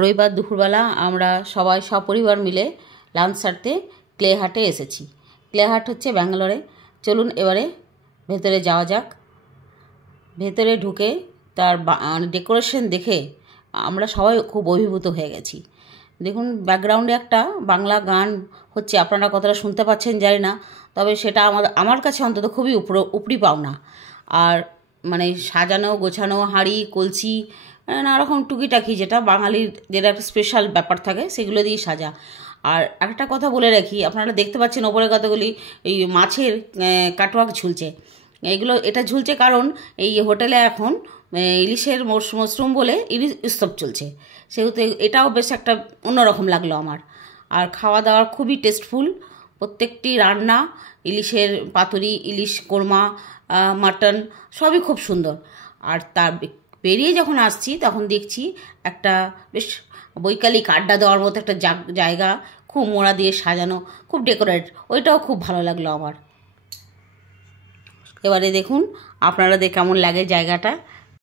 রবিবার দুপুরবেলা আমরা সবাই সপরিবার মিলে লাঞ্চ সারতে ক্লে হাটে এসেছি। ক্লে হাট হচ্ছে ব্যাঙ্গালোরে। চলুন এবারে ভেতরে যাওয়া যাক। ভেতরে ঢুকে তার ডেকোরেশন দেখে আমরা সবাই খুব অভিভূত হয়ে গেছি। দেখুন ব্যাকগ্রাউন্ডে একটা বাংলা গান হচ্ছে, আপনারা কতটা শুনতে পাচ্ছেন জানি না, তবে সেটা আমার কাছে অন্তত খুবই উপরি পাওনা। আর মানে সাজানো গোছানো হাঁড়ি কলসি নানা রকম টুকিটাকি যেটা বাঙালির যেটা একটা স্পেশাল ব্যাপার থাকে সেগুলো দিয়ে সাজা। আর একটা কথা বলে রাখি, আপনারা দেখতে পাচ্ছেন ওপরে কতগুলি এই মাছের কাটওয়ার্ক ঝুলছে। এটা ঝুলছে কারণ এই হোটেলে এখন ইলিশের মশরুম বলে ইলিশ উৎসব চলছে, সেহেতু এটাও বেশ একটা অন্যরকম লাগলো আমার। আর খাওয়া দাওয়া খুবই টেস্টফুল, প্রত্যেকটি রান্না, ইলিশের পাতুরি, ইলিশ কোরমা, মাটন সবই খুব সুন্দর। আর তার বেরিয়ে যখন আসছি তখন দেখছি একটা বেশ বৈকালিক আড্ডা দেওয়ার মতো একটা জায়গা, খুব মোড়া দিয়ে সাজানো, খুব ডেকোরেট, ওইটাও খুব ভালো লাগলো আমার। এবারে দেখুন আপনারা কেমন লাগে জায়গাটা।